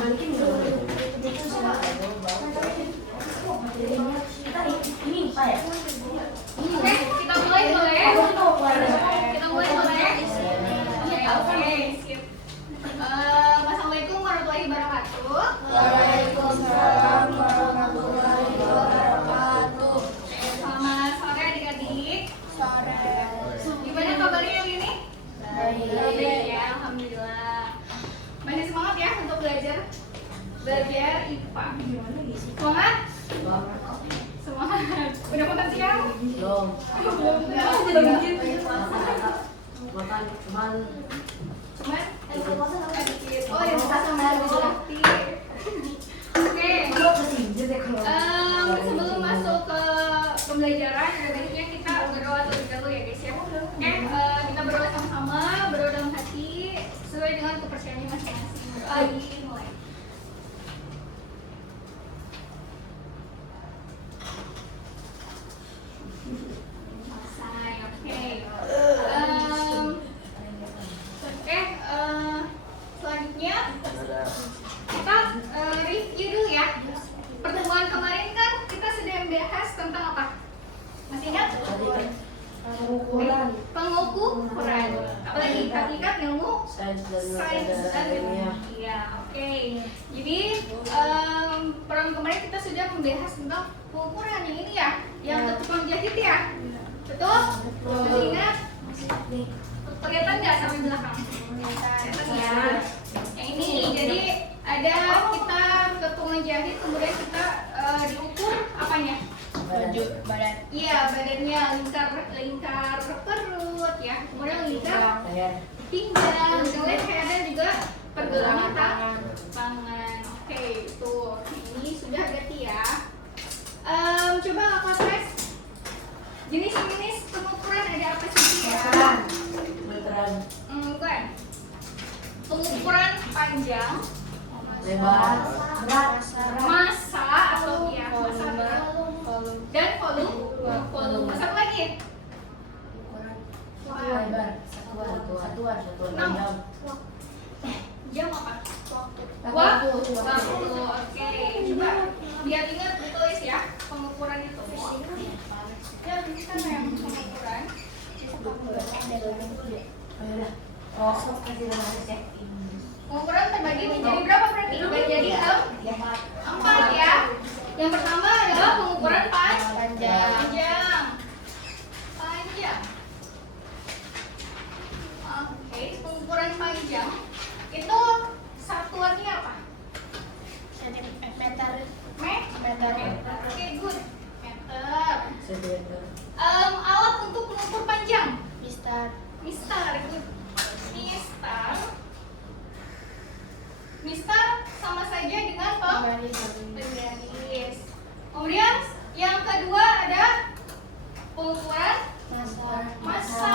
Oke, kita mulai boleh? Kita mulai boleh? Oke, sip. Assalamualaikum warahmatullahi wabarakatuh. Waalaikumsalam warahmatullahi wabarakatuh. Selamat sore adik-adik. Sore. Gimana kabarnya hari ini? Baik. Ya, alhamdulillah. Masih semangat ya untuk belajar IPA. Semangat? Semangat. Udah makan siang? Belum. Belum. Makan cuman Oh ya, sama Oke. Sebelum masuk ke pembelajaran, ada baiknya kita berdoa terlebih dahulu ya guys ya. Oke, kita berdoa sama-sama, berdoa dalam hati sesuai dengan kepercayaannya masing-masing. Mulai. Selesai, oke. Selanjutnya kita review dulu ya. Pertemuan kemarin kan kita sudah membahas tentang apa? Masih ingat? Pengukuran. Apalagi tingkat ilmu sains dan ilmiah. Iya, oke. Jadi pertemuan kemarin kita sudah membahas tentang pengukuran yang ini ya, yang tukang jahit ya. Betul? Masih ingat? Kelihatan nggak sampai belakang? Kelihatan ya. Yang ini, jadi ada kita ke tukang jahit, kemudian kita diukur apanya? Badan. Iya, badannya lingkar perut ya, kemudian lingkar pinggang, kemudian ada juga pergelangan tangan. Oke, tuh ini sudah berarti ya. Coba kakak tes jenis-jenis pengukuran ada apa sih ya? meteran Bukan. Pengukuran panjang, lebar massa atau ya massa dan volume. Satu lagi. satuan Enam. jam Jam apa? Waktu. Oke. Coba biar ingat ditulis ya pengukuran itu. Ya, kita yang pengukuran. Pengukuran terbagi menjadi berapa berarti? Menjadi 4 ya. Yang pertama adalah pengukuran panjang. Oke, pengukuran panjang itu satuannya apa? Meter. Oke, good. Meter. sentimeter Alat untuk mengukur panjang. Mistar. Mistar, good. Mistar sama saja dengan penggaris. Kemudian yang kedua ada pengukuran massa.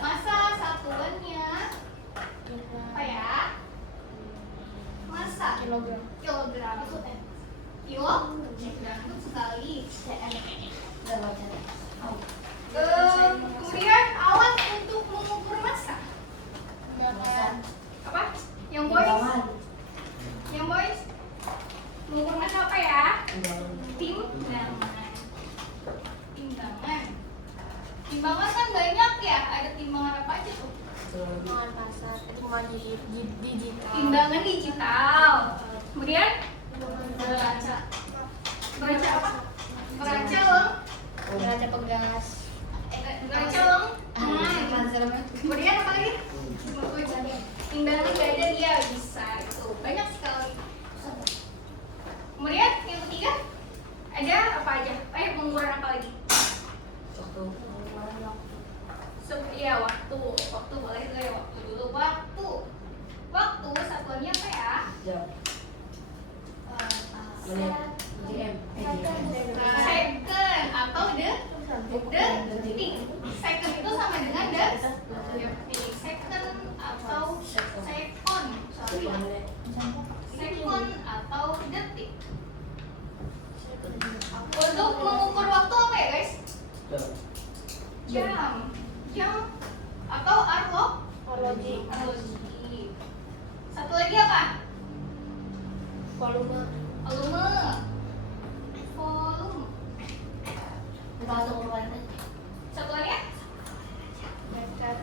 Massa satuannya apa ya? Massa. Kilogram. Kilogram. Betul sekali. Kemudian alat untuk mengukur massa. Apa? Yang boys? Mengukur massa apa ya? Timbangan kan banyak ya. Ada timbangan apa aja tuh? Timbangan pasar. Timbangan digital. Timbangan digital. Kemudian Beraca apa? Beraca leng. Neraca pegas. Beraca leng. Kemudian apa lagi? Timbangan ganda dia bisa itu. Banyak sekali. Kemudian yang ketiga ada apa aja? Pengukuran apa lagi? Iya, waktu boleh juga ya, waktu dulu. Waktu satuannya apa ya? jam menit Second atau detik. Second itu sama dengan detik. Second atau sekon. Sekon atau detik. Untuk mengukur waktu apa ya guys? Jam atau arloji. Satu lagi apa? volume. Volume. Volume. Langsung keluar aja. Satuannya? Meter.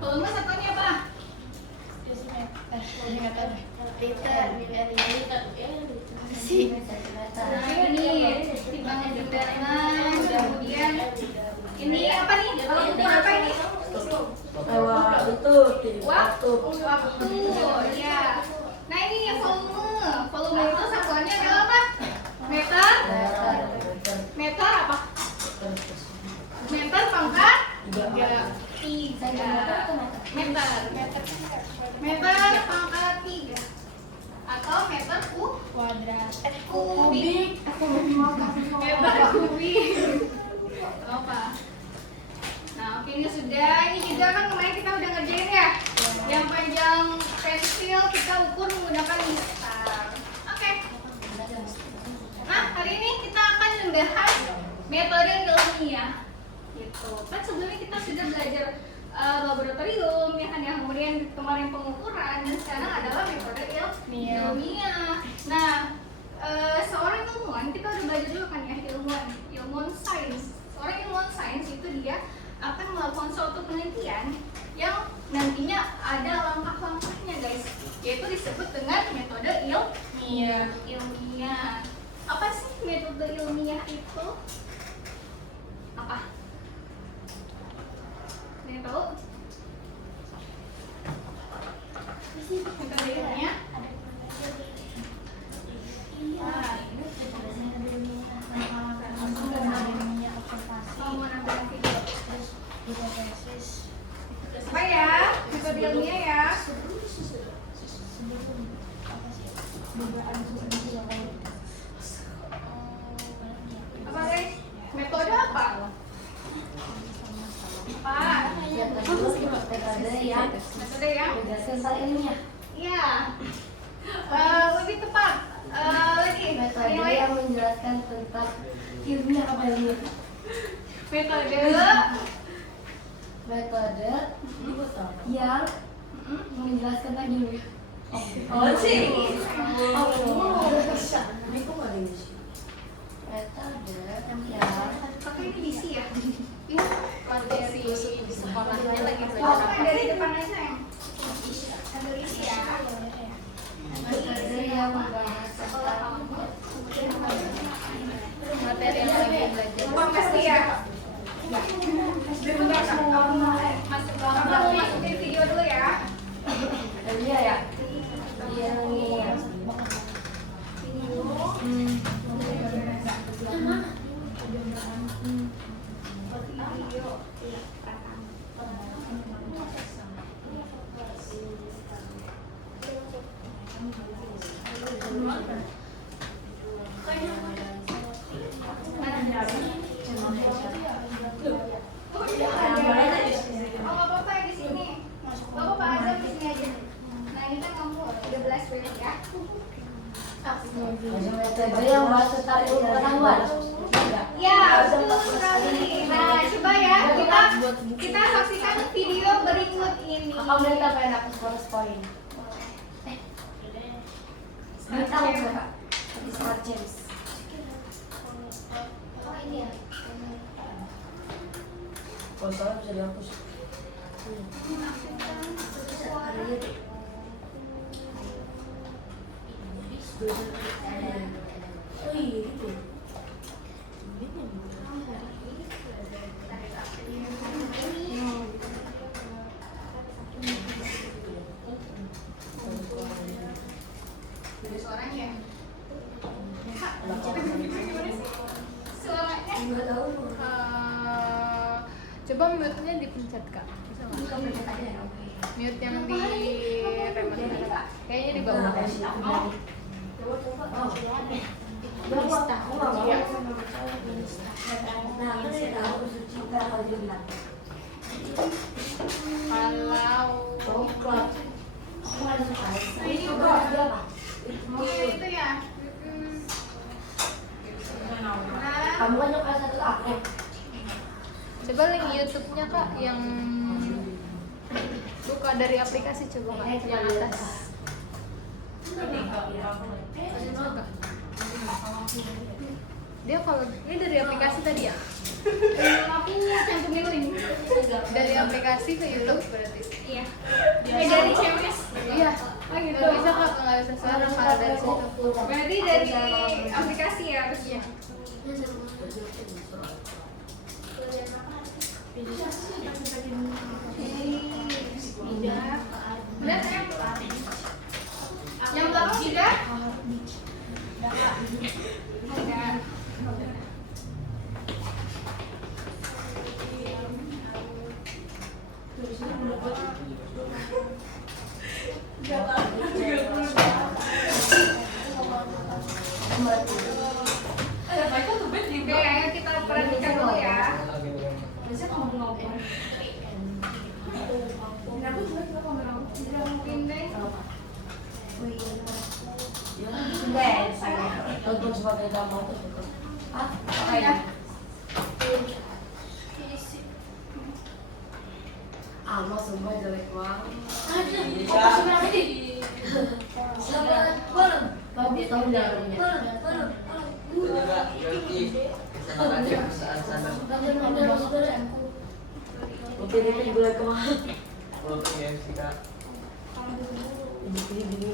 Volume satuannya apa? Meter. Liter. Nah, ini timbangan timbangan. Kemudian ini apa nih? Kalau ini apa ini? Waktu. Ya. Nah ini ya volume. Volume itu satuannya adalah apa? Meter. Meter apa? Meter pangkat 3. Meter pangkat 3 atau meter Kuadrat. kubik. Meter kubik. Apa? Nah, oke ini sudah. Ini juga kan kemarin kita udah ngerjain ya. Yang panjang pensil kita ukur menggunakan mistar. Oke. Nah, hari ini kita akan membahas metode ilmiah. Gitu. Kan sebelumnya kita sudah belajar laboratorium, ya kan, yang kemudian kemarin pengukuran, dan sekarang adalah metode ilmiah. Nah, seorang ilmuwan, kita udah belajar dulu kan ya, ilmuwan sains. Seorang ilmuwan sains itu dia akan melakukan suatu penelitian yang nantinya ada langkah-langkahnya guys, yaitu disebut dengan metode ilmiah. Apa sih metode ilmiah itu? Apa? Ada yang tahu? Metode ilmiah? Mau menampilkan video. Apa ya? Metode ilmiah ya? Apa guys? Metode apa? Apa? Metode yang? Iya. Lebih tepat. Lagi. Metode Yang lain? yang menjelaskan tentang ilmiah apa ini? Metode yang menjelaskan tentang ilmiah. Oh sih. Metode yang Pakai ini diisi ya. Ini Materi sekolahnya lagi oh, belajar. dari depan aja yang sambil isi ya. metode yang membahas tentang Materi yang lagi belajar. Uang pasti ya. Masukin video dulu ya. ilmiah ya. Ilmiah. Oh, nggak apa-apa ya di sini. Nggak apa-apa, Azam di sini aja. Nah, ini kan kamu 13 menit ya. Metode yang membahas tentang pengetahuan. Ya, betul sekali. Nah, coba ya kita saksikan video berikut ini. Kakak udah tambahin aku bonus poin. Tahu nggak? Di Smart James. Oh ini ya. Kalau salah bisa dihapus. Oh iya gitu. Ada suaranya. Suaranya. Nggak tahu. Coba mute-nya dipencet kak. Bisa nggak? Mute yang di remote. Kayaknya di bawah. Ini itu ya. Kamu kan nyuka satu aku. Coba link YouTube-nya kak yang buka dari aplikasi, coba kak yang atas. Dia kalau ini dari aplikasi tadi ya? Aku cantumin link. Dari aplikasi ke YouTube berarti? Iya. Dari CMS. Iya. Oh gitu. Nggak bisa kak, nggak bisa suara kalau dari situ. Berarti dari aplikasi ya? Iya. Udah sayang. Yang belakang sudah? Udah. Oke, ayo kita perhatikan dulu ya. Mungkin deh. Tonton sebagai damai itu suka. Ah, Ya. mas sumpah jelek banget. Bagus tahu dalamnya. Itu juga berarti kesalahannya perusahaan sana. Oke, ini bulan kemarin. Kalau KFC kak, jus 30.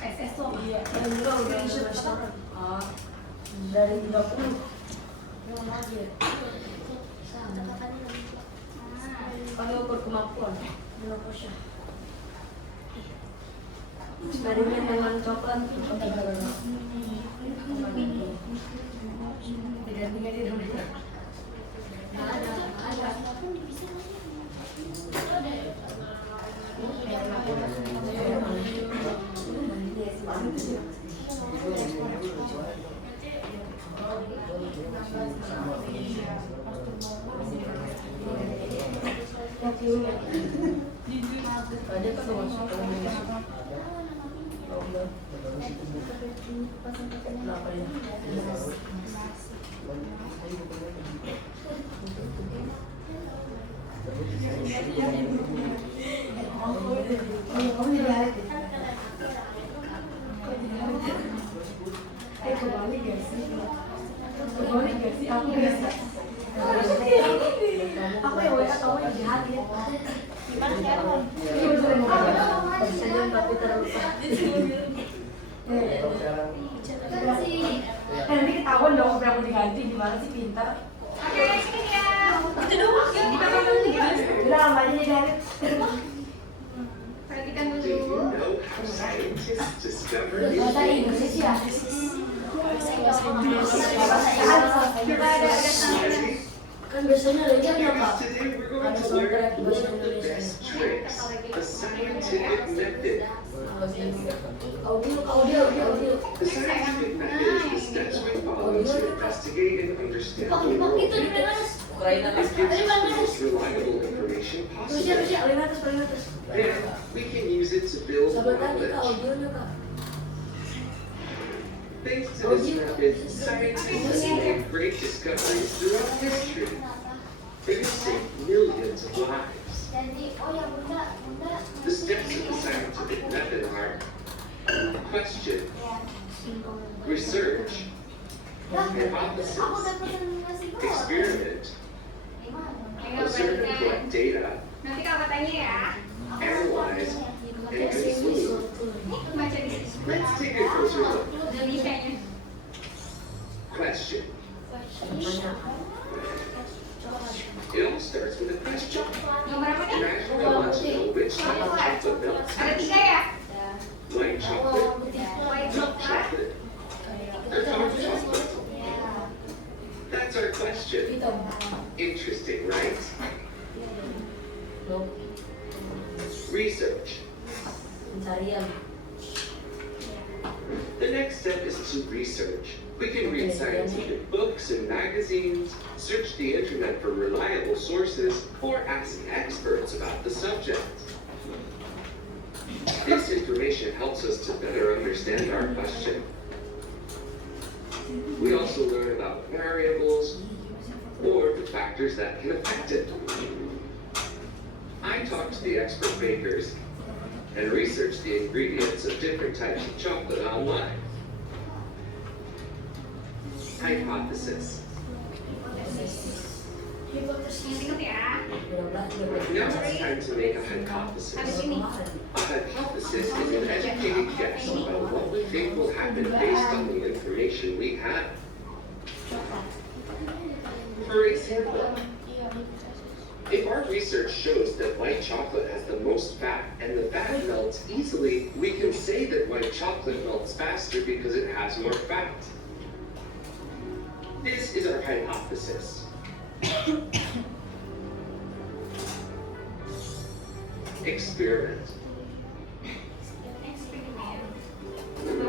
SS tuh yang juga udah dari 30 yang lagi kalau ukur kemampuan 50%. Eksperimen dengan coklat tiga di dunia. Ada kan masuk kenapa ya? Kebalik gak sih? Kebalik gak sih? Aku gak sih? Aku yang WA kamu yang jahat ya. Gimana sekarang? Saja tapi terluka. Nanti ketahuan dong berapa diganti, gimana sih pintar? Oke, sini ya. Itu dong, di belakang dulu ya. Udah lama aja jadi. Perhatikan dulu. Bahasa Inggris ya. Coba ada santunan. Kan biasanya ada ya Pak. Ada soundtrack bahasa Indonesia. Audio. The scientific method is the steps we follow to investigate and understand the world. Itu di mana? Ukraina It gives us the most reliable information Rusia, possible. paling atas. Then, we can use it to build Sabar tadi Kak, knowledge. audionya Kak. Thanks to this method, scientists have made great discoveries throughout history. It has saved millions of lives. The steps of the scientific method are question, research, hypothesis, experiment, observe and collect data, Nanti kalau katanya ya, analyze, and conclude. baca di sini. Let's take a closer look. Indonesianya. Question. It all starts with a question. Nomor apa nih? Imagine I want to know which type of chocolate milk Ada 3 ya? white chocolate, White milk coklat. chocolate, or dark chocolate. That's our question. Interesting, right? Research. Pencarian. The next step is to research. We can read scientific books and magazines, search the internet for reliable sources, or ask experts about the subject. This information helps us to better understand our question. We also learn about variables or the factors that can affect it. I talked to the expert bakers and researched the ingredients of different types of chocolate online. Hypothesis. Ingat ya. Now it's time to make a hypothesis. A hypothesis is an educated guess about what we think will happen based on the information we have. For example, if our research shows that white chocolate has the most fat and the fat melts easily, we can say that white chocolate melts faster because it has more fat. This is our hypothesis. Experiment.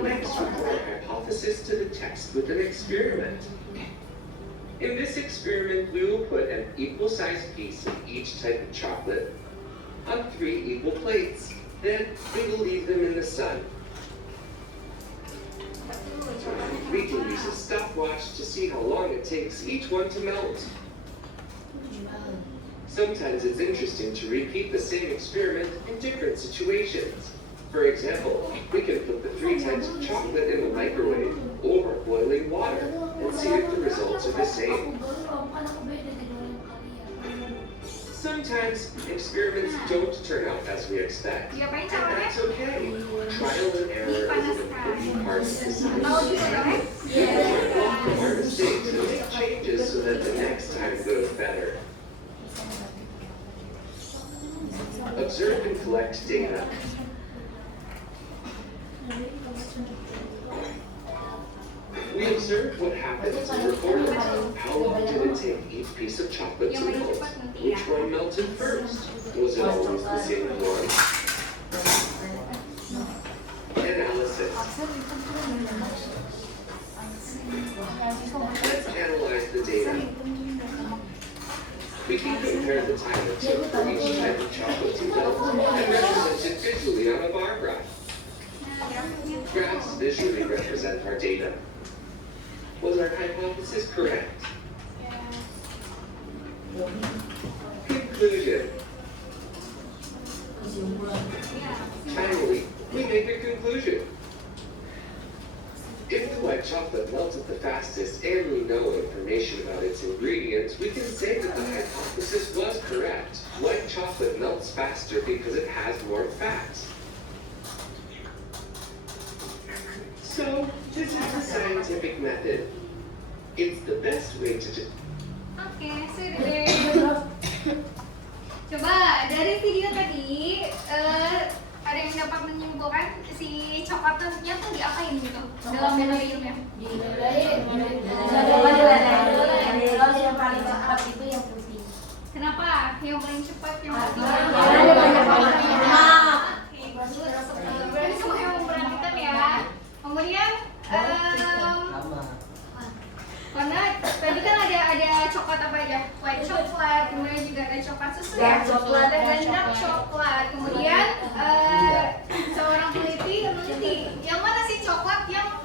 Next, we put our hypothesis to the test with an experiment. In this experiment, we will put an equal-sized piece of each type of chocolate on 3 equal plates. Then, we will leave them in the sun. We can use a stopwatch to see how long it takes each one to melt. Sometimes it's interesting to repeat the same experiment in different situations. For example, we can put the 3 types of chocolate in the microwave over boiling water and see if the results are the same. Sometimes experiments don't turn out as we expect, and that's okay. Trial and error is an important part of this. We learn from our mistakes and make changes so that the next time goes better. Observe and collect data. We observed what happened and recorded it. How long did it take each piece of chocolate to melt? Which one melted first? Was it always the same one? Analysis. Let's analyze the data. We can compare the time it took for each type of chocolate to melt and represent it visually on a bar graph. Graphs visually represent our data. Was our hypothesis correct? Conclusion. Finally, we make a conclusion. If the white chocolate melted the fastest and we know information about its ingredients, we can say that the hypothesis was correct. White chocolate melts faster because it has more fat. So, this is the scientific method. It's the best way to do. Oke, sudah. Coba dari video tadi ada yang dapat menyimpulkan si coklatnya tuh diapain gitu dalam memoriumnya? Yang paling cepat itu yang putih. Kenapa? Yang paling cepat yang putih? Ada banyak warnanya. Oke, bagus. Berarti semua yang memperhatikan ya. Kemudian karena tadi kan ada coklat apa aja? White coklat, kemudian juga ada coklat susu ya, coklat dan dark coklat. Kemudian seorang peneliti yang mana sih coklat yang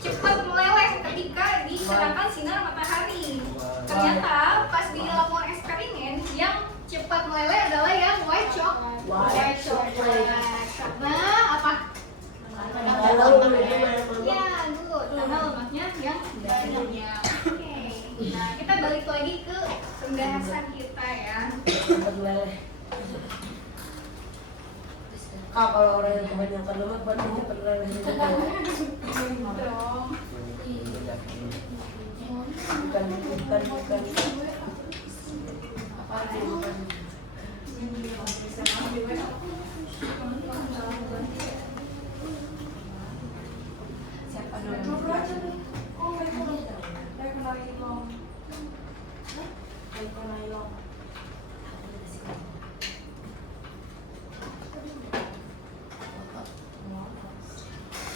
cepat meleleh ketika dikerahkan sinar matahari. Ternyata pas dilakukan eksperimen yang cepat meleleh adalah yang white coklat. White coklat. Karena apa? Ya, dulu karena lemaknya yang banyak. Oke. Nah, kita balik lagi ke pembahasan kita ya. Kalau orang yang kebanyakan lemak berarti cepat lelah. Dong. Bukan.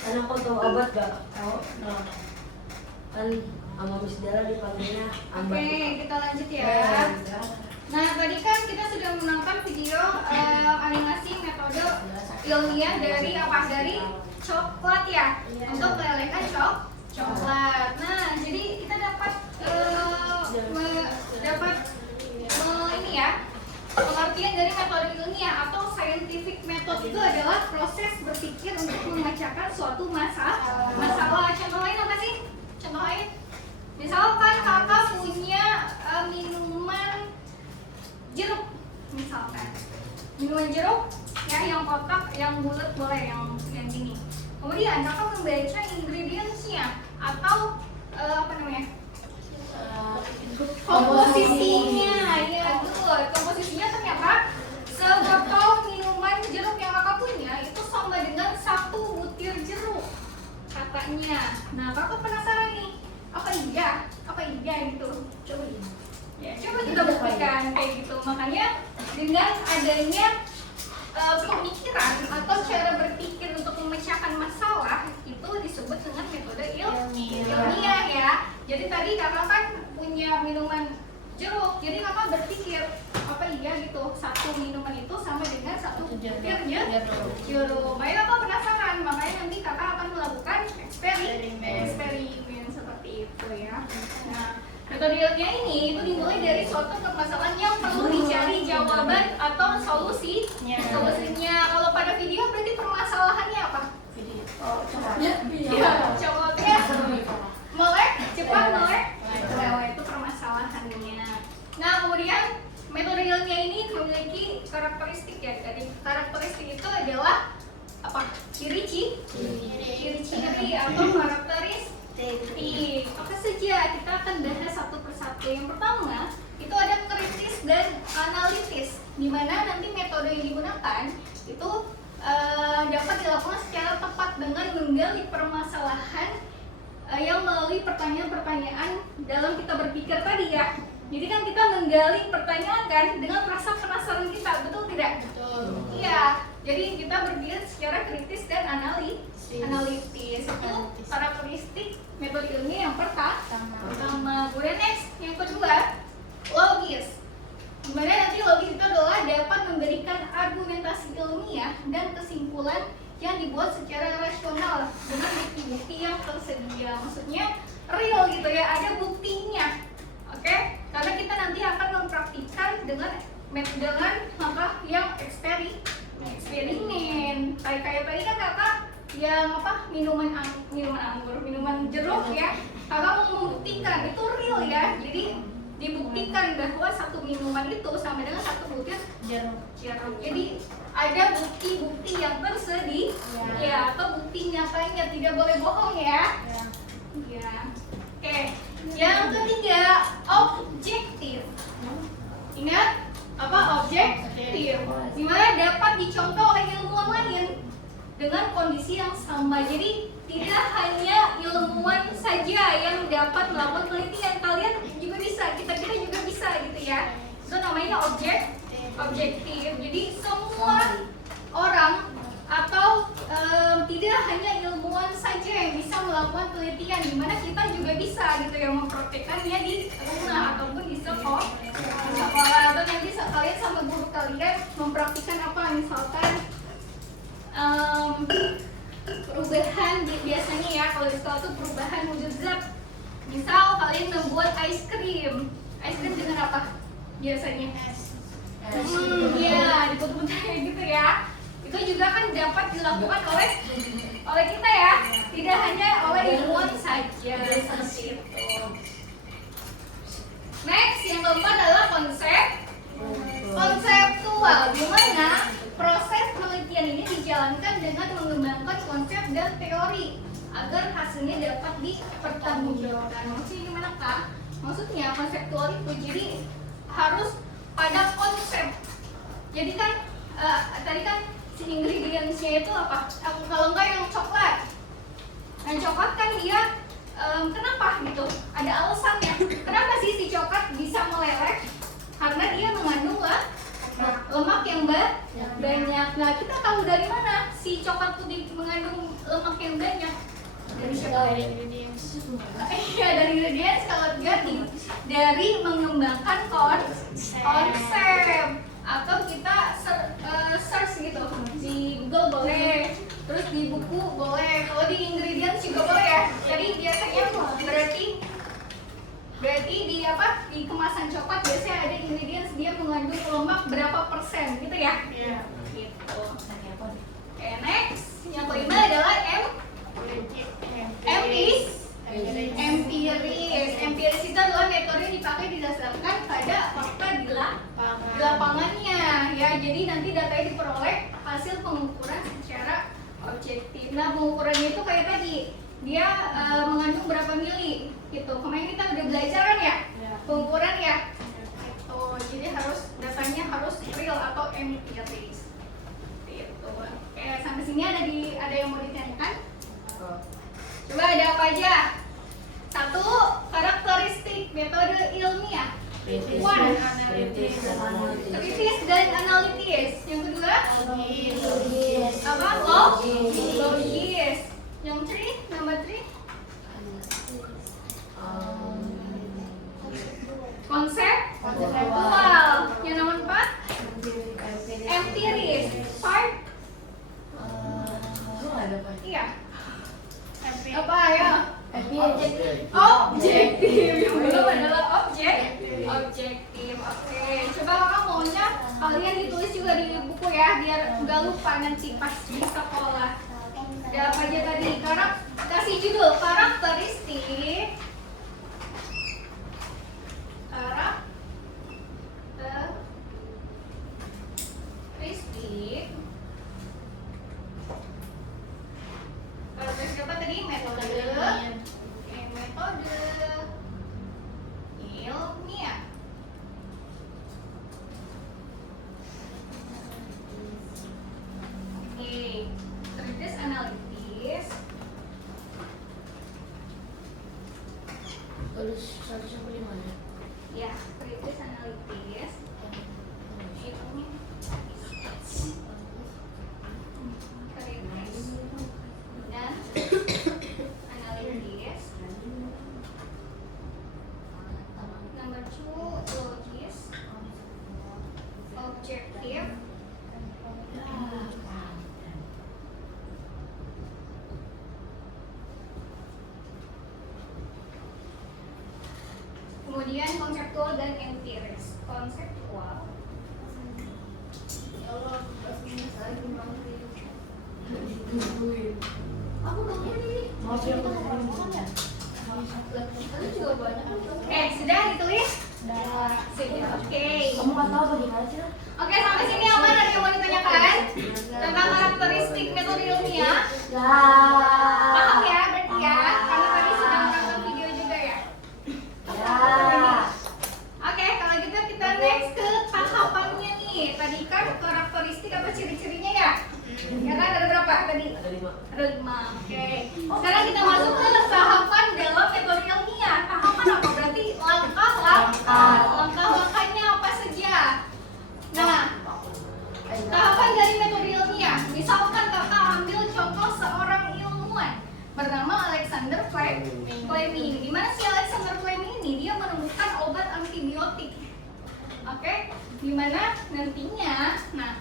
Anak ko tahu obat gak? Tahu? No. kan sama Miss Dara dipanggilnya Oke, Ambar. kita lanjut ya. Nah, tadi kan kita sudah menonton video animasi metode ilmiah dari apa? Dari coklat ya, untuk melelehkan coklat. Nah, jadi kita dapat ini ya, pengertian dari metode ilmiah atau scientific method itu adalah proses berpikir untuk memecahkan suatu masalah. Contoh lain apa sih? Contoh lain? Misalkan kakak punya minuman jeruk, misalkan minuman jeruk ya, yang kotak, yang bulat boleh, yang gini. Kemudian kakak membaca ingredientsnya atau apa namanya, komposisinya, ya betul. Komposisinya ternyata sebotol minuman jeruk yang kakak punya itu sama dengan 1 butir jeruk katanya. Nah, kakak penasaran nih, apa iya gitu. Coba kita buktikan kayak gitu. Makanya dengan adanya pemikiran atau cara berpikir untuk memecahkan masalah itu disebut dengan metode ilmiah ya. Jadi tadi kakak kan punya minuman jeruk, jadi kakak berpikir apa iya gitu, 1 minuman itu sama dengan 1 butir jeruk. Makanya kakak penasaran, makanya nanti kakak akan melakukan eksperimen seperti itu ya. Nah, metode ilmiah ini itu dimulai dari suatu permasalahan yang perlu dicari jawaban atau solusinya. Kalau pada video berarti permasalahannya apa? Coklatnya meleleh, cepat meleleh, itu permasalahannya. Nah, kemudian metode ilmiah ini memiliki karakteristik ya. Dari karakteristik itu adalah apa? Ciri-ciri atau karakteristik. Apa saja? Kita akan bahas satu persatu. Yang pertama itu ada kritis dan analitis, di mana nanti metode yang digunakan itu dapat dilakukan secara tepat dengan menggali permasalahan yang melalui pertanyaan-pertanyaan dalam kita berpikir tadi ya. Jadi kan kita menggali pertanyaan kan dengan rasa penasaran kita, betul tidak? Betul. Iya. Jadi kita berpikir secara kritis dan analitis. Itu karakteristik metode ilmiah yang pertama. Kemudian next, yang kedua, logis. Dimana nanti logis itu adalah dapat memberikan argumentasi ilmiah dan kesimpulan yang dibuat secara rasional dengan bukti-bukti yang tersedia. Maksudnya real gitu ya, ada buktinya. Oke? Karena kita nanti akan mempraktikkan dengan langkah yang eksperimen. Kayak tadi kan kakak yang apa, minuman anggur, minuman jeruk ya. Kakak mau membuktikan itu real ya. Jadi dibuktikan bahwa 1 minuman itu sama dengan 1 butir jeruk. Jadi ada bukti-bukti yang tersedia ya, atau bukti nyatanya, tidak boleh bohong ya. Oke. Yang ketiga, objektif. Ingat apa objektif? Dimana dapat dicontoh oleh ilmuwan lain dengan kondisi yang sama. Jadi tidak hanya ilmuwan saja yang dapat melakukan penelitian, kalian juga bisa, kita juga bisa gitu ya. Itu namanya objektif. Jadi semua orang atau tidak hanya ilmuwan saja yang bisa melakukan penelitian, dimana kita juga bisa gitu ya mempraktekannya di rumah ataupun di sekolah, atau nanti kalian sama guru kalian mempraktikkan apa, misalkan perubahan biasanya ya, kalau di sekolah itu perubahan wujud zat. Misal kalian membuat ice cream dengan apa biasanya? Ya, diputar-putar gitu ya. Itu juga kan dapat dilakukan oleh kita ya, tidak hanya oleh ilmuwan saja seperti itu. Next, yang keempat adalah konseptual, di mana proses penelitian ini dijalankan dengan mengembangkan konsep dan teori agar hasilnya dapat dipertanggungjawabkan. Maksudnya gimana kak? Maksudnya konseptual itu jadi harus pada konsep. Jadi kan tadi kan si ingredientsnya itu apa? Kalau enggak yang coklat. Yang coklat kan dia kenapa gitu? Ada alasannya. Kenapa sih si coklat bisa meleleh? Karena dia mengandung lemak yang banyak. Nah, kita tahu dari mana si coklat itu mengandung lemak yang banyak? Dari siapa? Iya, dari ingredients. Kalau enggak dari mengembangkan konsep. Atau kita search gitu di Google boleh, terus di buku boleh, kalau di ingredients juga boleh ya. Jadi biasanya berarti di apa, di kemasan coklat biasanya ada ingredients, dia mengandung lemak berapa persen gitu ya. Iya. Gitu. Oke, next yang kelima adalah empiris. Empiris itu adalah metode yang dipakai didasarkan pada fakta di lapangannya ya. Jadi nanti datanya diperoleh hasil pengukuran secara objektif. Nah, pengukurannya itu kayak tadi, dia mengandung berapa mili gitu. Kemarin kita udah belajar kan ya, pengukuran ya. Gitu. Jadi datanya harus real atau empiris. Gitu. Oke, sampai sini ada yang mau ditanyakan? Coba ada apa aja? 1. Karakteristik metode ilmiah. Kritis dan analitis. Yang kedua? Apa? Logis. Yang number 3? Konseptual. Yang nomor 4? Empiris. 5? Iya. Apa ya? Objektif. Yang belum adalah objektif. Oke. Coba kakak maunya kalian ditulis juga di buku ya, biar nggak lupa nanti pas di sekolah. Ada apa aja tadi? Kasih judul karakteristik. Karakteristik apa tadi? Metode. Metode ilmiah. Oke, kritis analitis. Tulis 1-5 ya. Ya, kritis analitis. Kritis dan analitis. Number 2, logis. Objektif. Kemudian konseptual dan empiris. Konseptual. Ya Allah, aku mau ini. Maaf ya, aku Juga banyak. Sudah ditulis? Sudah. Oke. Kamu nggak tahu bagaimana sih? Oke, sampai sini aman. Ada yang mau ditanyakan tentang karakteristik metode ilmiah? Ya. Paham ya berarti ya? Karena tadi sudah menonton video juga ya. Ya. Oke, kalau gitu kita next ke tahapannya nih. Tadi kan karakteristik apa ciri-cirinya ya? Ya kan ada berapa tadi? Ada 5. Ada 5. Oke. Sekarang kita masuk ke tahapan dalam metode ilmiah. Tahapan apa? Berarti langkah-langkahnya apa saja? Nah, tahapan dari metode ilmiah. Misalkan kakak ambil contoh seorang ilmuwan bernama Alexander Fleming. Di mana si Alexander Fleming ini dia menemukan obat antibiotik. Oke, di mana nantinya, nah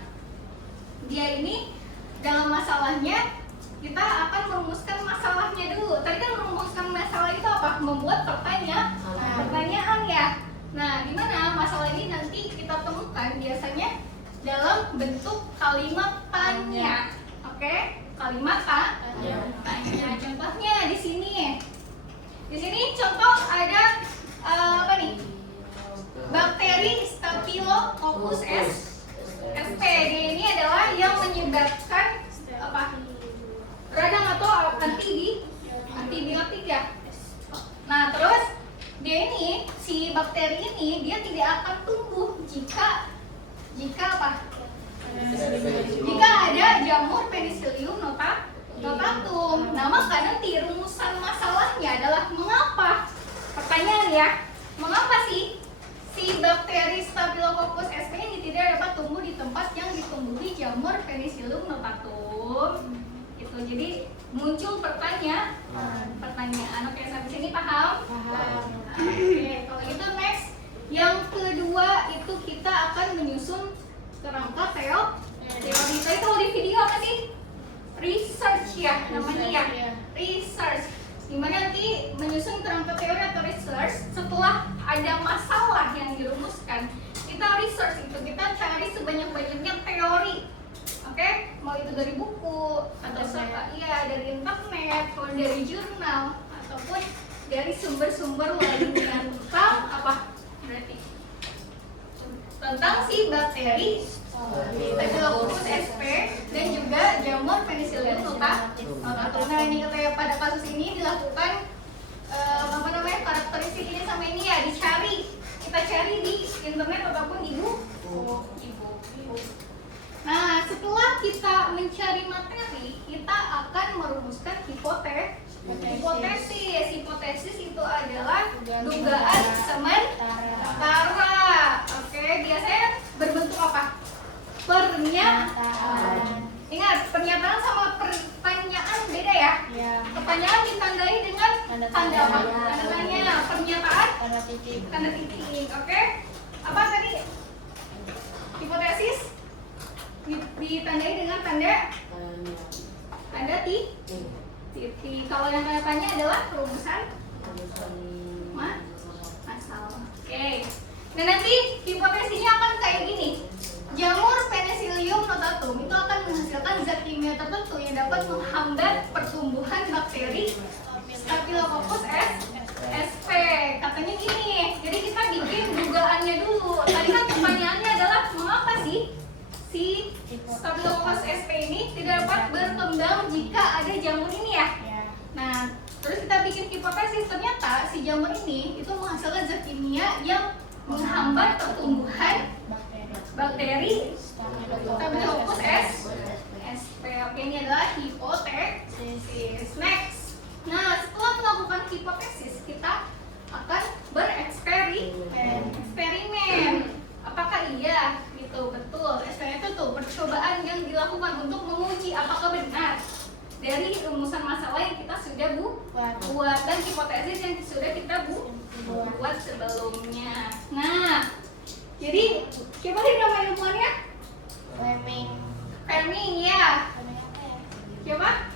dia ini dalam masalahnya kita akan merumuskan masalahnya dulu. Tadi kan merumuskan masalah itu apa? Membuat pertanyaan ya. Nah, di mana masalah ini nanti kita temukan biasanya dalam bentuk kalimat tanya. Oke? Kalimat tanya. Contohnya di sini. Di sini contoh ada apa nih? Bakteri Staphylococcus sp. Ini adalah yang menyebabkan apa? Radang atau antibiotik ya. Nah, terus dia ini, si bakteri ini dia tidak akan tumbuh jika apa? Jika ada jamur Penicillium notatum. Nah, maka nanti rumusan masalahnya adalah mengapa? Pertanyaan ya, mengapa sih si bakteri Staphylococcus sp ini tidak dapat tumbuh di tempat yang ditumbuhi jamur Penicillium notatum? Gitu. Jadi muncul pertanyaan. kerangka teori. Tadi kalau di video apa sih? Research ya namanya ya. Research. Dimana nanti menyusun kerangka teori atau research setelah ada masalah yang dirumuskan, kita research itu, kita cari sebanyak-banyaknya teori. Oke, mau itu dari buku atau dari internet, atau dari jurnal ataupun dari sumber-sumber lainnya tentang apa? Berarti tentang si bakteri Staphylococcus sp dan juga jamur Penicillium notatum. Nah, ini kayak pada kasus ini dilakukan karakteristik ini sama ini ya, kita cari di internet ataupun di buku. Nah, setelah kita mencari materi, kita akan merumuskan hipotesis. Hipotesis itu adalah dugaan sementara. Oke, biasanya berbentuk apa? Pernyataan. Ingat, pernyataan sama pertanyaan beda ya? Pertanyaan ditandai dengan tanda apa? Tanda tanya. Pernyataan tanda titik. Oke? Apa tadi? Hipotesis ditandai dengan tanda titik. Kalau yang tanda tanya adalah rumusan masalah. Oke. Nah, nanti hipotesisnya akan kayak gini. Jamur Penicillium notatum itu akan menghasilkan zat kimia tertentu yang dapat menghambat pertumbuhan bakteri Staphylococcus sp. Katanya gini. Jadi kita bikin dugaannya dulu. Tadi kan pertanyaannya adalah mengapa sih si Staphylococcus sp ini tidak dapat berkembang jika ada jamur ini ya? Nah, terus kita bikin hipotesis, ternyata si jamur ini itu menghasilkan zat kimia yang menghambat pertumbuhan bakteri Staphylococcus sp. Oke, ini adalah hipotesis. Next. Nah, setelah melakukan hipotesis, kita akan bereksperimen. Apakah iya? Gitu, betul. Eksperimen itu tuh percobaan yang dilakukan untuk menguji apakah benar dari rumusan masalah yang kita sudah buat dan hipotesis yang sudah kita buat sebelumnya. Nah, jadi siapa sih nama ilmuannya? Fleming ya. Siapa?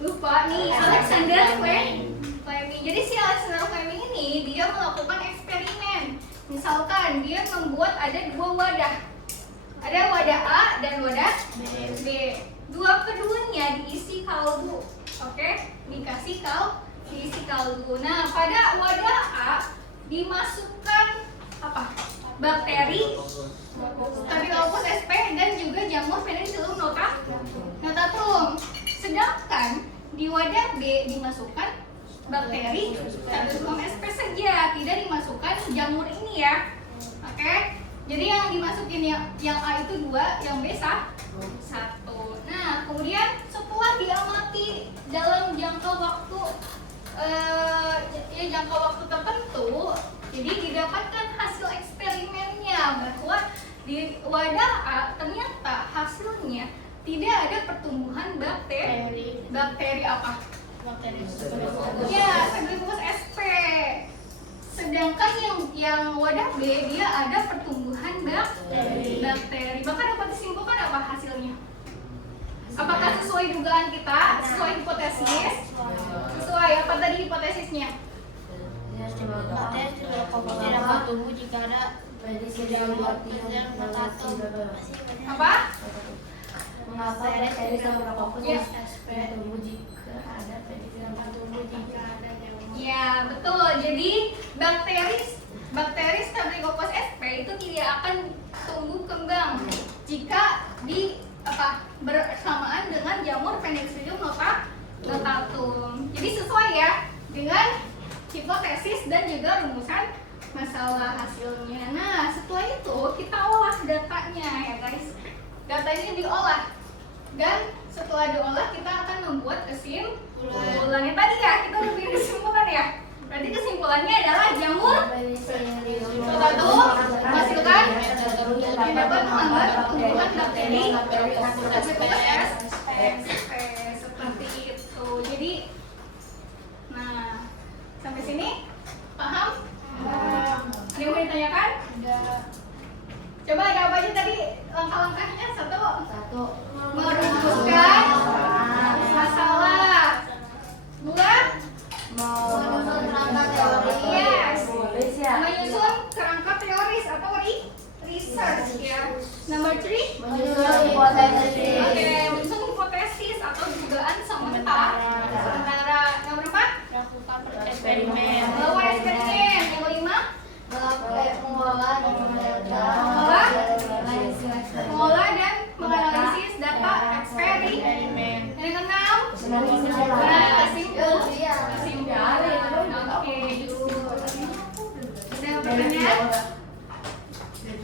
Lupa nih, Alexander Fleming. Jadi si Alexander Fleming ini dia melakukan eksperimen. Misalkan dia membuat ada dua wadah. Ada wadah A dan wadah B. Keduanya diisi kaldu. Oke? Diisi kaldu. Nah, pada wadah A dimasukkan apa? Bakteri Staphylococcus sp dan juga jamur Penicillium notatum. Sedangkan di wadah B dimasukkan bakteri Staphylococcus sp saja, tidak dimasukkan jamur ini ya. Oke? Jadi yang dimasukin yang A itu 2, yang B 1. Nah, kemudian setelah diamati dalam jangka waktu tertentu, jadi didapatkan hasil eksperimennya bahwa di wadah A ternyata hasilnya tidak ada pertumbuhan bakteri apa? Ya, Staphylococcus sp. Sedangkan yang wadah B dia ada pertumbuhan bakteri. Maka dapat disimpulkan apa hasilnya? Apakah sesuai dugaan kita? Sesuai hipotesis? Sesuai apa tadi hipotesisnya? Bakteri tidak dapat tumbuh jika ada jamur Penicillium notatum. Apa? Mengapa bakteri Staphylococcus sp tumbuh jika ada Penicillium notatum jika ada jamur? Ya, betul. Jadi bakteri Staphylococcus sp itu tidak akan tumbuh kembang jika bersamaan dengan jamur Penicillium notatum. Jadi sesuai ya dengan hipotesis dan juga rumusan masalah hasilnya. Nah, setelah itu kita olah datanya ya guys. Data ini diolah dan setelah diolah kita akan membuat kesimpulannya. Tadi ya kita udah bikin kesimpulan ya. Berarti kesimpulannya adalah jamur notatum menghasilkan yang dapat menghambat pertumbuhan bakteri Staphylococcus sp. Seperti itu. Jadi, nah sampai sini paham? Ada yang mau ditanyakan? Coba ada apa aja tadi langkah-langkahnya? Satu. Merumuskan masalah. Dua, Menyusun kerangka teori. yes. Ya. Menyusun kerangka teoris atau research ya. Number three, Menyusun hipotesis. oke, menyusun hipotesis atau dugaan sementara. Nomor empat, Eksperimen. bawa eksperimen. Yang kelima, Mengolah dan mengolah dan menganalisis data eksperimen. Yang keenam, kesimpulan. Oke, ada pertanyaan?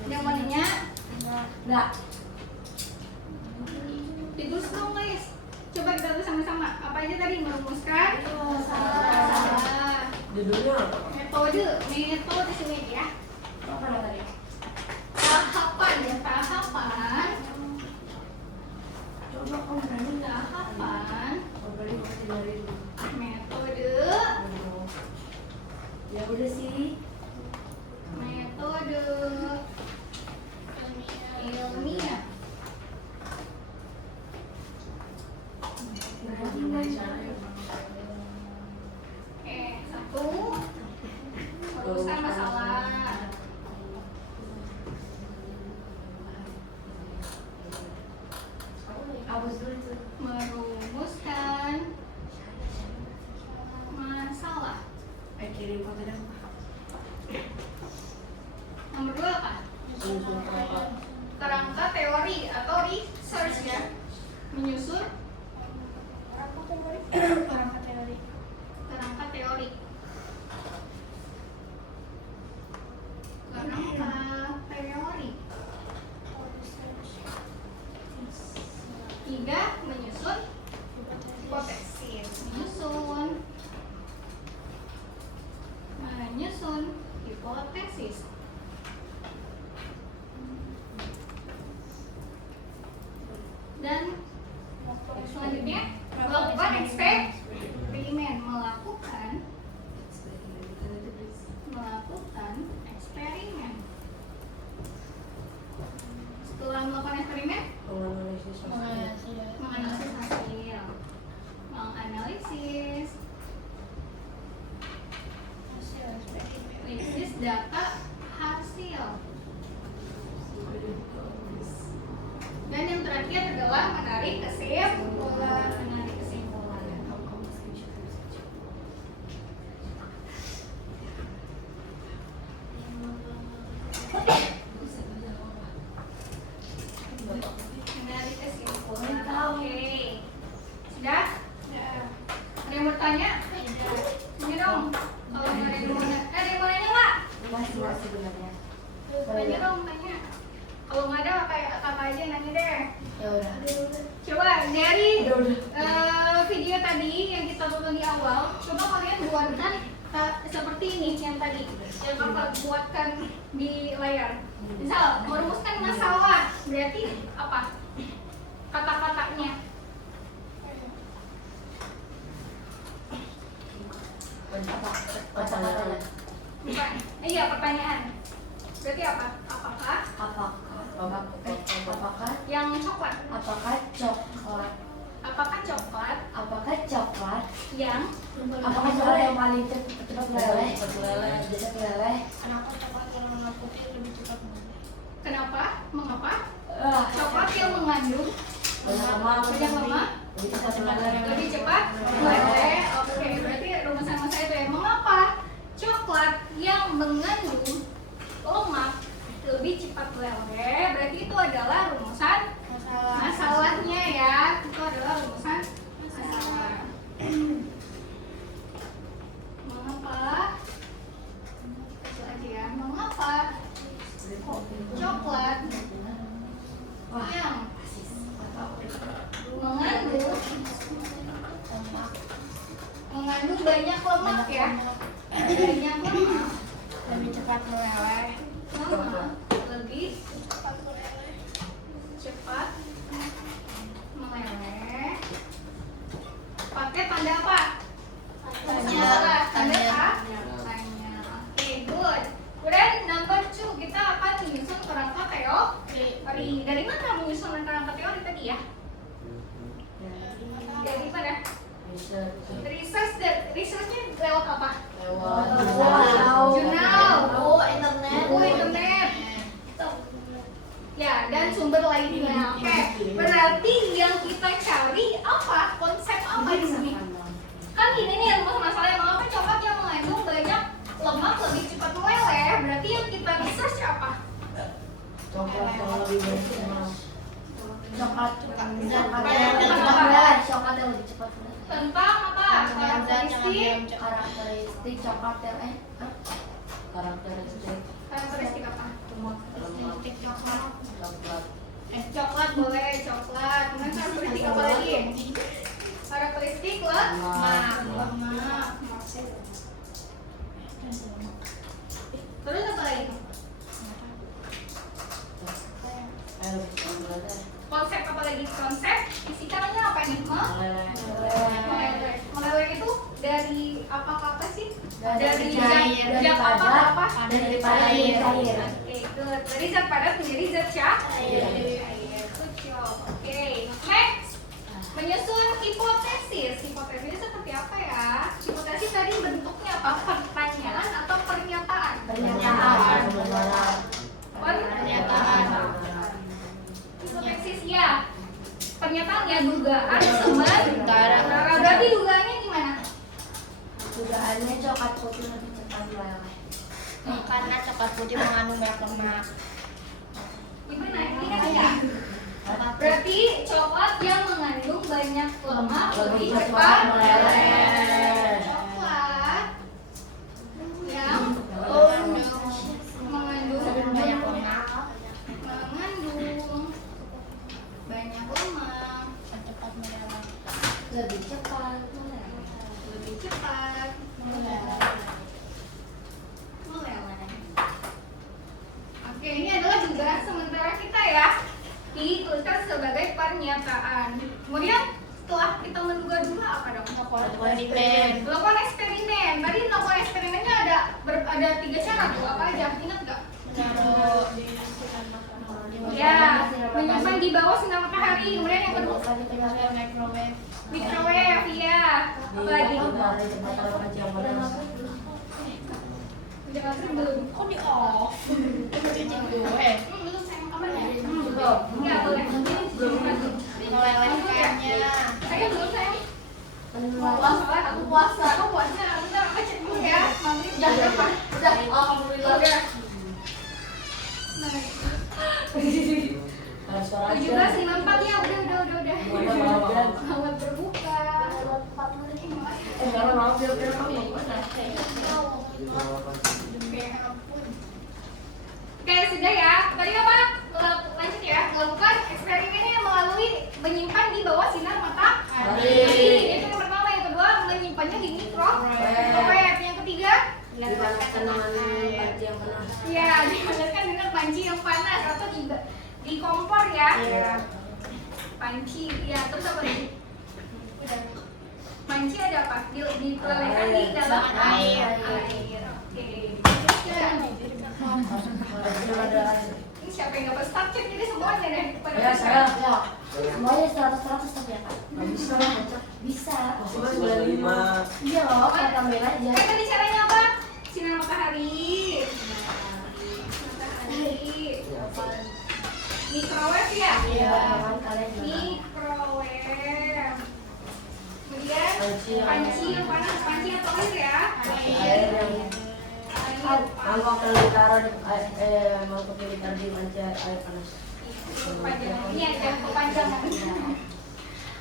Yang mananya? Enggak. Ditulis dong guys. Coba kita tulis sama-sama. Apa aja tadi? Merumuskan masalah. Judulnya apa? Metode di sini ya. Tahapan ya, tahapan. Coba kamu berani Tahapan metode Ya udah sih. metode ilmiah. Oke, satu, merumuskan masalah. Hapus dulu itu. Merumuskan masalah. Kirim foto dong. Nomor dua apa? Kerangka teori atau research ya. Menyusun Kerangka teori. kerangka teori. Kerangka teori. Tiga, menyusun hipotesis. Menyusun hipotesis. Dan selanjutnya melakukan eksperimen. Melakukan eksperimen. Setelah melakukan eksperimen, menganalisis hasil. Menganalisis data hasil. Dan yang terakhir adalah menarik kesimpulan. Menarik kesimpulan. Oke. Sudah? Ada yang bertanya? Ini dong. Kalau nggak ada yang mau nanya, ada yang mau nanya nggak? Masih sebenarnya. Tanya dong, tanya. Kalau nggak ada, kakak aja yang nanya deh. Ya udah. Coba dari Udah. video tadi yang kita tonton di awal, coba kalian buatkan seperti ini yang tadi yang kakak buatkan di layar. Misal merumuskan masalah, berarti apa? Kata-katanya. Kata-katanya. Bukan. Iya, pertanyaan. Berarti apa? Apakah yang coklat? Apakah coklat Yang yang paling cepat meleleh? Cepat meleleh. kenapa? Mengapa? Ah, Coklat yang mengandung banyak lemak. banyak lemak Lebih cepat meleleh. lebih cepat meleleh. Oke, berarti rumusan saya itu ya. Mengapa coklat yang mengandung lemak lebih cepat meleleh? Berarti itu adalah rumusan masalahnya ya. Itu adalah rumusan masalah. Mengapa? Itu aja ya. Mengapa coklat yang mengandung banyak lemak ya, banyak lemak Lebih cepat meleleh. lebih cepat meleleh. Pakai tanda apa? Tanya. Tanda apa? Tanya. Oke, good. Kemudian number 2 kita akan menyusun kerangka teori. teori. Dari mana menyusun rangka teori tadi ya? Dari mana? Researchnya lewat apa? Jurnal, buku internet. Ya, dan sumber lainnya. Oke, berarti yang kita cari apa? Konsep apa di sini? Kan ini nih masalahnya, mengapa coklat yang mengandung banyak lemak lebih cepat meleleh? Berarti yang kita research apa? Coklat yang lebih cepat. Coklat yang lebih cepat. Tentang apa? Karakteristik coklat yang karakteristik apa? coklat. Coklat boleh, coklat. Kemudian karakteristik apa lagi? Karakteristik lemak. Terus apa lagi? Konsep apa lagi? Konsep fisikanya apa nih? Meleleh itu dari apa ke apa sih? Dari zat apa ke apa? Daripada air. Oke, good. Dari zat padat menjadi zat cair. Good job. Oke, next. Menyusun hipotesis. Hipotesis seperti apa ya? Hipotesis tadi bentuknya apa? Pertanyaan atau pernyataan? Pernyataan. Hipotesis ya. Pernyataan ya, dugaan sementara. Berarti dugaannya gimana? Dugaannya coklat putih lebih cepat meleleh. Karena coklat putih mengandung banyak lemak. Gimana? Ini kan ya. Berarti coklat yang mengandung banyak lemak lebih cepat meleleh. Coklat yang mengandung Banyak lemak. banyak lemak Cepat meleleh. Lebih cepat lebih cepat meleleh. Oke, ini adalah dugaan sementara kita ya, dituliskan sebagai pernyataan. Kemudian setelah kita menduga-duga apa dong? Eksperimen. Melakukan eksperimen. Tadi melakukan eksperimennya ada 3 cara tuh, apa aja? Ingat nggak? Menaruh Ya, menyimpan di bawah sinar matahari. Kemudian yang kedua, microwave. microwave, ya. Apa lagi? Jangan belum. Kok di off? Cuci gue. Belum sayang kamarnya. Belum. Ya, boleh. Melelehkannya. Saya belum sayang. Puasa, aku puasa. Aku puasa. Bentar, aku cek dulu ya. Maghrib jam berapa? Udah. Alhamdulillah. Udah. 17.54 ya, udah. Selamat berbuka. Oke, sudah ya. Tadi apa? Lanjut ya. Melakukan eksperimennya melalui menyimpan di bawah sinar matahari. Itu yang pertama. Yang kedua, menyimpannya di microwave. Yang ketiga, ya, dipanaskan dengan panci yang panas atau di kompor ya. Panci, ya. Terus apa lagi? Panci ada apa? Dilelehkan di dalam air. Oke. Ini siapa yang dapat start check? Jadi semuanya deh. Ya, saya. Semuanya 100 tapi ya Kak? Bisa. Iya loh, kita tambahin aja. Tadi caranya apa? Sinar matahari. Microwave ya? Iya, kalian juga. Microwave. Kemudian panci yang panas, panci atau air ya? Air yang mangkok yang ditaruh di mangkok yang ditaruh di panci air panas. Panjang. Ini ada kepanjangan.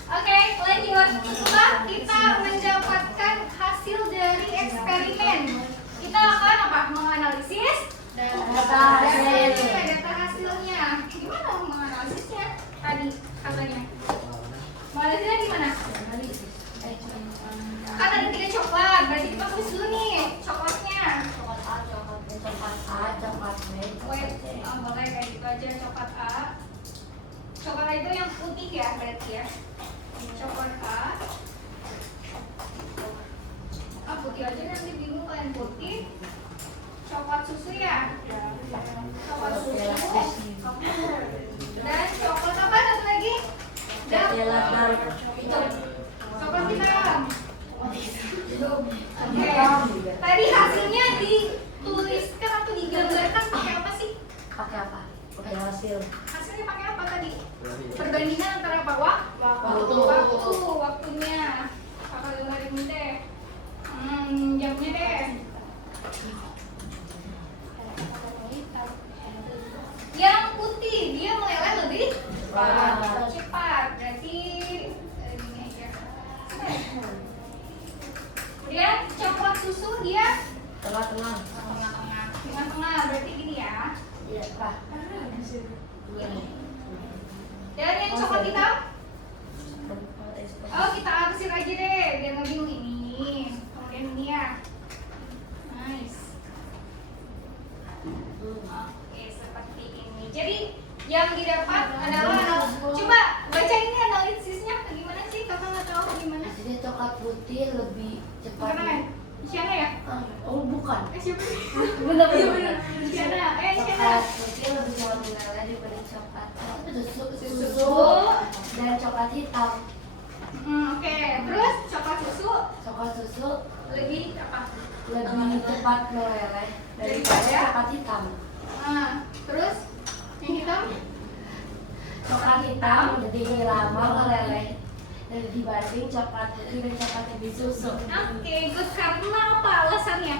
Oke, lanjut. Setelah kita mendapatkan hasil dari eksperimen, kita akan apa? Menganalisis data hasilnya. Gimana menganalisisnya? Tadi katanya. Menganalisisnya gimana? Kan ada 3 coklat, berarti kita tulis dulu nih coklatnya. Coklat B. Wait, boleh kayak gitu aja, coklat A. Coklat A itu yang putih ya, berarti ya. Coklat A. Putih aja nanti bingung kalian putih. Coklat susu ya. Coklat susu. Coklat hitam. Oke. Tadi hasilnya dituliskan atau digambarkan pakai apa sih? Pakai apa? Pakai hasil. Hasilnya pakai apa tadi? Perbandingan antara apa? Waktunya. Kakak dengerin deh. Jamnya deh. Yang putih dia meleleh lebih cepat. Berarti ini aja. Kemudian coklat susu dia Tengah-tengah. tengah-tengah. Berarti gini ya. Iya, Pak. Dan yang coklat hitam? Oh, kita arsir aja deh biar nggak bingung ini. Kemudian ini ya. Nice. Oke, seperti ini. Jadi yang didapat adalah coba baca ini analisisnya gimana sih? Kakak nggak tahu gimana? Hasilnya coklat putih lebih cepat. Bukan kan? Isyana ya? Oh, bukan. Siapa sih? Benar. Isyana. Isyana. Coklat putih lebih cepat meleleh dibanding coklat susu dan coklat hitam. Oke. Terus coklat susu Coklat susu lebih apa? lebih cepat meleleh daripada coklat hitam. Terus yang hitam? Coklat hitam lebih lama meleleh dan dibanding coklat putih dan coklat lebih susu. Oke, good. Karena apa alasannya?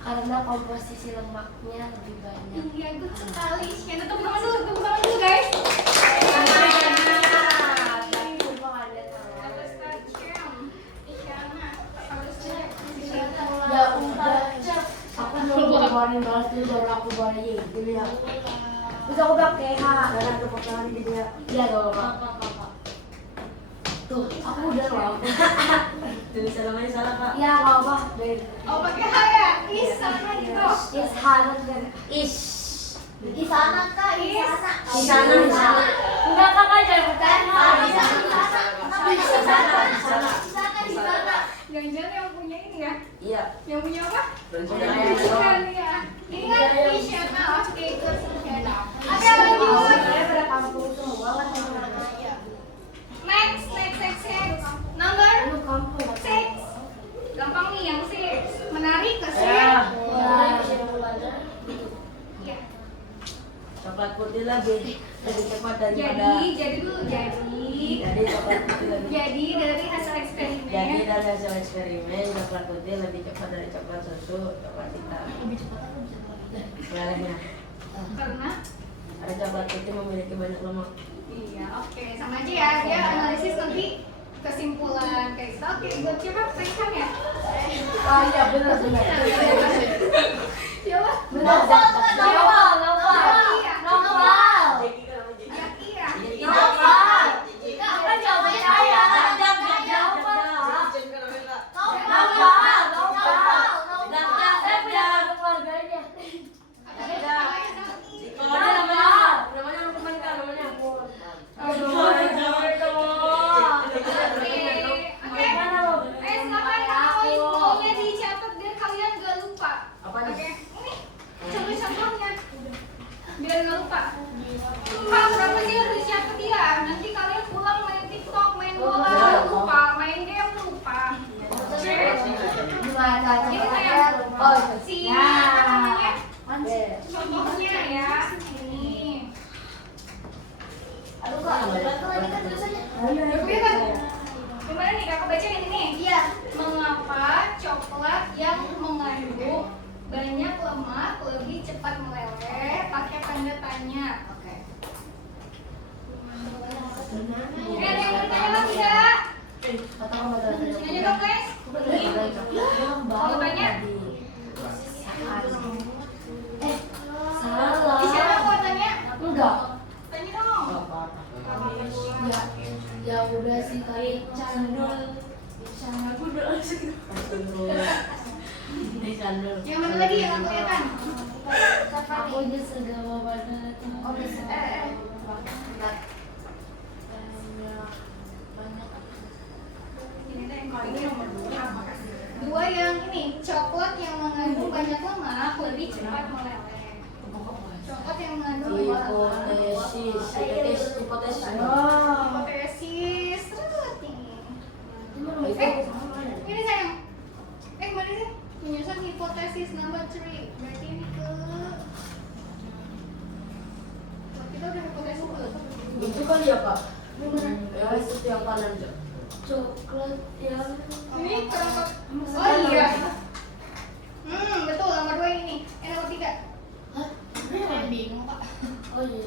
Karena komposisi lemaknya lebih banyak. Iya, good sekali. Isyana, tepuk tangan dulu guys. Ya udah, aku mau keluarin balas dulu baru aku bawa aja gitu ya. Terus aku bilang kayak dan ada potongan di dia. Iya dong kak. Tuh, aku udah loh. Tulisan namanya salah kak. Iya nggak apa, Ben. Oh, pakai H ya? Isana gitu. Ishana dan Isana kak, Ishana. Enggak kakak jangan percaya. Jangan-jangan yang punya ini ya? Iya. Yang punya apa? Rencana Isyana ya. Ini kan Isyana, oke, good Isyana. Ada lagi. Pada kampung semua kan. Next. Number Lu kampung. 6. Gampang nih yang 6. Menarik ke sih? Ya. Iya. Coklat putih lebih cepat daripada. Jadi Coklat putih lebih. Jadi dari hasil eksperimen. Jadi dari hasil eksperimen coklat putih lebih cepat dari coklat susu, coklat hitam. Lebih cepat apa bisa meleleh? Melelehnya. Karena Ada coklat putih memiliki banyak lemak. iya, oke, sama aja ya. Dia analisis nanti kesimpulan kayak gitu. Oke, buat siapa? Rekan ya? Oh iya benar. Siapa? Novel. Iya. Jaki ya? Apa jawabannya saya? Infonya dicatat biar kalian gak lupa. Apa nih? Oke, ini contoh-contohnya biar gak lupa. Pak, berapa sih harus dicatat ya? Nanti kalian pulang main TikTok, main bola, lupa, main game lupa. Oke. Gimana Ini kayak Oh, si apa namanya? Contohnya ya. Ini. Aduh kak, lagi kan tulisannya. Iya kan? Gimana nih kakak baca yang ini? Iya. Mengapa coklat yang mengandung banyak lemak lebih cepat meleleh? Pakai tanda tanya. Oke. Ada yang bertanya lagi nggak? Nanya dong guys. Mau tanya? Salah. Siapa mau tanya? Enggak. Tanya dong. Ya udah sih tadi candul. Yang mana lagi yang aku kelihatan? Aku aja segala banget. Oh, bisa. Ini deh, ini nomor 2. 2 yang ini, coklat yang mengandung banyak lemak lebih cepat meleleh. Coklat yang mengandung banyak lemak. Hipotesis. Hipotesis ya kak? Ya itu yang kanan aja. Coklat yang Ini kerangka. Oh iya. Betul nomor 2 ini. Nomor 3. Saya bingung kak. oh iya.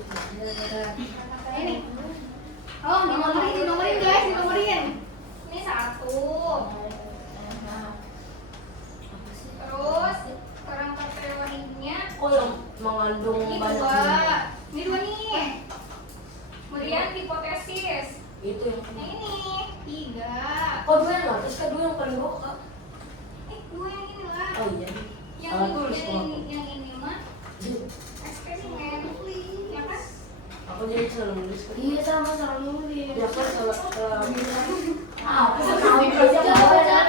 Ini. Oh, dinomorin guys, dinomorin. Ini 1. Terus kerangka teorinya Oh yang mengandung ini banyak 2. Ini 2 nih. Kemudian hipotesis. itu yang Yang ini 3. oh 2 yang atas kan 2 yang paling bawah kak. 2 yang ini lah. Oh iya. Yang Salah ini, tulis kok. yang ini mah eksperimen. Ya kan? Aku jadi salah nulis kan. Iya sama nulis. Ya kan salah Ah, aku tahu aja.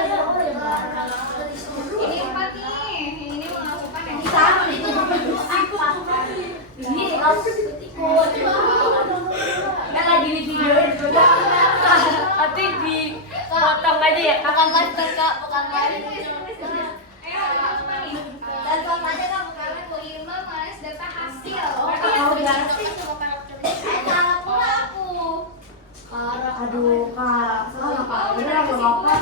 Ini 4 nih. Ini melakukan yang Sama itu apa? Ini harus ikut. Kan lagi di videoin juga. Nanti dipotong aja ya. Bukan master kak, bukan master. Ayo, apa nih? Dan sama aja kak, bukan. Kelima malas data hasil. Oh, Berarti tahu yang ya. coba karakteristik. Salah pula aku. Aduh kak, salah kak. Ini Oh, apa?